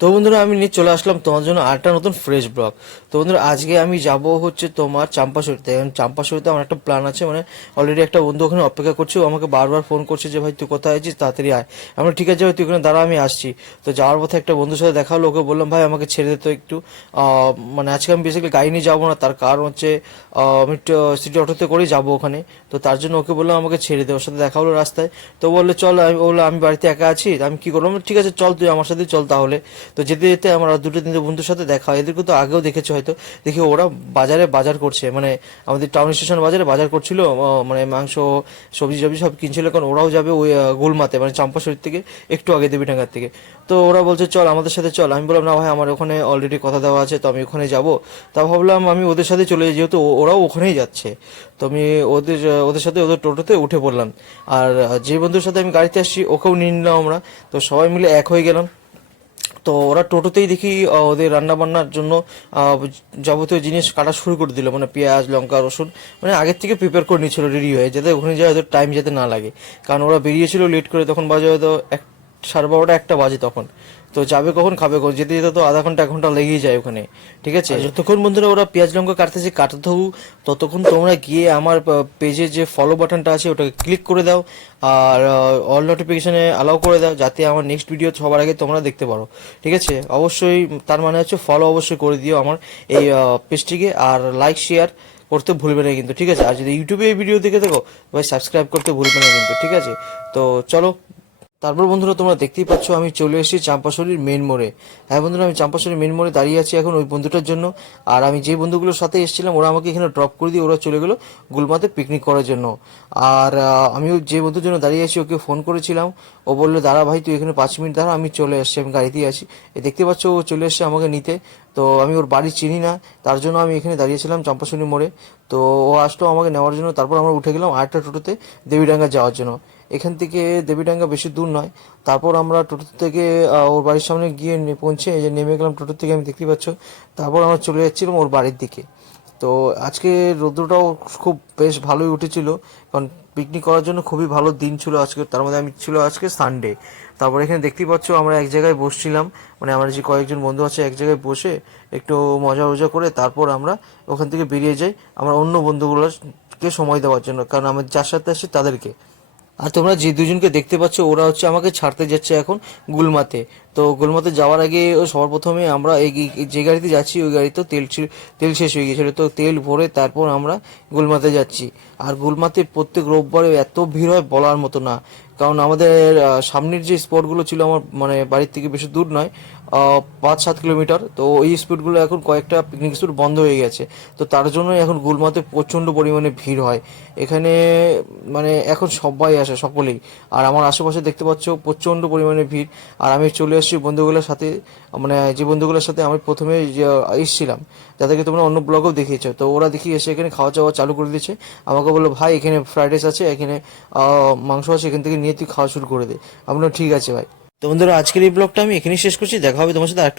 তো বন্ধুরা আমি নিয়ে চলে আসলাম তোমার জন্য আরেকটা নতুন ফ্রেশ ব্লগ। তো বন্ধুরা আজকে আমি যাব হচ্ছে তোমার চাম্পাশরীতে। এখন চাম্পাশরীতে আমার একটা প্ল্যান আছে, মানে অলরেডি একটা বন্ধু ওখানে অপেক্ষা করছে, ও আমাকে বারবার ফোন করছে যে ভাই তুই কোথায় আছিস, তাড়াতাড়ি আয়। আমরা ঠিক আছে ভাই, তুই ওখানে দাঁড়া, আমি আসছি। তো যাওয়ার পথে একটা বন্ধুর সাথে দেখা হলো, ওকে বললাম ভাই আমাকে ছেড়ে দিত একটু। মানে আজকে আমি বেসিক্যালি গাড়ি নিয়ে যাবো না, তার কারণ হচ্ছে আমি সিটি অটোতে করেই যাবো ওখানে। তো তার জন্য ওকে বললাম আমাকে ছেড়ে দে, ওর সাথে দেখা হলো রাস্তায়। তো বললো চল, আমি বললাম আমি বাড়িতে একা আছি। আমি কি করলাম, ঠিক আছে চল তুই আমার সাথে চল তাহলে। তো যেতে যেতে আমার আর দুটো তিনটে বন্ধুর সাথে দেখা হয়, এদেরকে তো আগেও দেখেছো হয়তো। দেখি ওরা বাজারে বাজার করছে, মানে আমাদের টাউন স্টেশন বাজারে বাজার করছিল, মানে মাংস সবজি টবজি সব কিনছিল, কারণ ওরাও যাবে ওই গুলমাতে, মানে চাম্পাশরীর থেকে একটু আগে দেবীডাঙ্গার থেকে। তো ওরা বলছে চল আমাদের সাথে চল। আমি বললাম না ভাই, আমার ওখানে অলরেডি কথা দেওয়া আছে, তো আমি ওখানে যাব। তা ভাবলাম আমি ওদের সাথে চলে যাই, যেহেতু ওরাও ওখানেই যাচ্ছে। তো আমি ওদের ওদের সাথে ওদের টোটোতে উঠে পড়লাম। আর যে বন্ধুর সাথে আমি গাড়িতে আসছি ওকেও নিয়ে নিলাম আমরা। তো সবাই মিলে এক হয়ে গেলাম। তো ওরা টোটোতেই দেখি ওদের রান্না বান্নার জন্য আহ, যাবতীয় জিনিস কাটা শুরু করে দিল, মানে পেঁয়াজ লঙ্কা রসুন, মানে আগের থেকে প্রিপেয়ার করে নিচ্ছিল রেডি হয়ে, যাতে ওখানে যায় ওদের টাইম যাতে না লাগে। কারণ ওরা বেরিয়েছিল লেট করে, তখন বাজে হয়তো 12:30 1টা বাজে তখন। তো যাবে কখন খাবে কখন, যেতে যেতে তো আধা ঘন্টা 1 ঘন্টা লেগেই যায় ওখানে। ঠিক আছে, আর যতক্ষণ বন্ধুরা ওরা পেঁয়াজ লঙ্কা কাটতেছে কাটতে থাকুক, ততক্ষণ তোমরা গিয়ে আমার পেজে যে ফলো বাটনটা আছে ওটাকে ক্লিক করে দাও। আর অল নোটিফিকেশনে অ্যালাউ করে দাও, যাতে আমার নেক্সট ভিডিও সবার আগে তোমরা দেখতে পারো। ঠিক আছে, অবশ্যই তার মানে হচ্ছে ফলো অবশ্যই করে দিও আমার এই পেজটিকে, আর লাইক শেয়ার করতে ভুলবে না কিন্তু। ঠিক আছে, আর যদি ইউটিউবে এই ভিডিও দেখে থাকো ভাই সাবস্ক্রাইব করতে ভুলবে না কিন্তু। ঠিক আছে, তো চলো। তারপর বন্ধুরা তোমরা দেখতেই পাচ্ছ আমি চলে এসেছি চাম্পাশরীর মেন মোড়ে। হ্যাঁ বন্ধুরা, আমি চাম্পাশরীর মেন মোড়ে দাঁড়িয়ে আছি এখন ওই বন্ধুটার জন্য। আর আমি যে বন্ধুগুলোর সাথে এসেছিলাম ওরা আমাকে এখানে ড্রপ করে দিয়ে ওরা চলে গেলো গুলমাতে পিকনিক করার জন্য। আর আমিও যে বন্ধুর জন্য দাঁড়িয়ে আছি ওকে ফোন করেছিলাম, ও বললো দাঁড়া ভাই তুই এখানে 5 মিনিট দাঁড়া, আমি চলে আসছি, আমি গাড়িতেই আছি। দেখতে পাচ্ছ ও চলে এসছে আমাকে নিতে। তো আমি ওর বাড়ি চিনি না, তার জন্য আমি এখানে দাঁড়িয়েছিলাম চাম্পাশরী মোড়ে। তো ও আসলো আমাকে নেওয়ার জন্য, তারপর আমরা উঠে গেলাম আরেকটা টোটোতে দেবীডাঙ্গা যাওয়ার জন্য। এখান থেকে দেবীডাঙ্গা বেশি দূর নয়। তারপর আমরা টোটো থেকে ওর বাড়ির সামনে গিয়ে পৌঁছে এই যে নেমে গেলাম টোটো থেকে, আমি দেখতে পাচ্ছ। তারপর আমরা চলে যাচ্ছিলাম ওর বাড়ির দিকে। তো আজকে রৌদ্রটাও খুব বেশ ভালোই উঠেছিল, কারণ পিকনিক করার জন্য খুবই ভালো দিন ছিল আজকে, তার মধ্যে আমি ছিল আজকে সানডে। তারপর এখানে দেখতেই পাচ্ছ আমরা এক জায়গায় বসছিলাম, মানে আমার যে কয়েকজন বন্ধু আছে এক জায়গায় বসে একটু মজা মজা করে তারপর আমরা ওখান থেকে বেরিয়ে যাই আমরা অন্য বন্ধুগুলোকে সময় দেওয়ার জন্য, কারণ আমার যার সাথে আসছে তাদেরকে। আর তোমরা যে দুজনকে দেখতে পাচ্ছ ওরা হচ্ছে আমাকে ছাড়তে যাচ্ছে এখন গুলমাতে। তো গুলমাতে যাওয়ার আগে ও সবার প্রথমে আমরা যে গাড়িতে যাচ্ছি ওই গাড়িতে তেল শেষ হয়ে গিয়েছিল, তো তেল ভরে তারপর আমরা গুলমাতে যাচ্ছি। আর গুলমাতে প্রত্যেক রোববারে এত ভিড় হয় বলার মতো না, কারণ আমাদের সামনের যে স্পটগুলো ছিল আমার মানে বাড়ির থেকে বেশি দূর নয়, 5-7 কিলোমিটার, তো ওই স্পটগুলো এখন কয়েকটা পিকনিক স্পট বন্ধ হয়ে গেছে। তো তার জন্যই এখন গুলমাতে প্রচণ্ড পরিমাণে ভিড় হয় এখানে, মানে এখন সবাই আসে সকলেই। আর আমার আশেপাশে দেখতে পাচ্ছ প্রচণ্ড পরিমাণে ভিড়। আর আমি চলে আসছি বন্ধুগুলোর সাথে, মানে যে বন্ধুগুলোর সাথে আমি প্রথমে এসেছিলাম, যাদেরকে তোমরা অন্য ব্লগেও দেখিয়েছো, তো ওরা দেখি এসে এখানে খাওয়া চাওয়া চালু করে দিয়েছে। আমাকে বললো ভাই এখানে ফ্রাইড রাইস আছে, এখানে মাংস আছে, এখান থেকে নিয়ে তুই খাওয়া শুরু করে দে। আমি বললাম ঠিক আছে ভাই। তো বন্ধুরা আজকের এই ব্লগটা আমি এখানেই শেষ করছি, দেখা হবে তোমার সাথে আরেকটা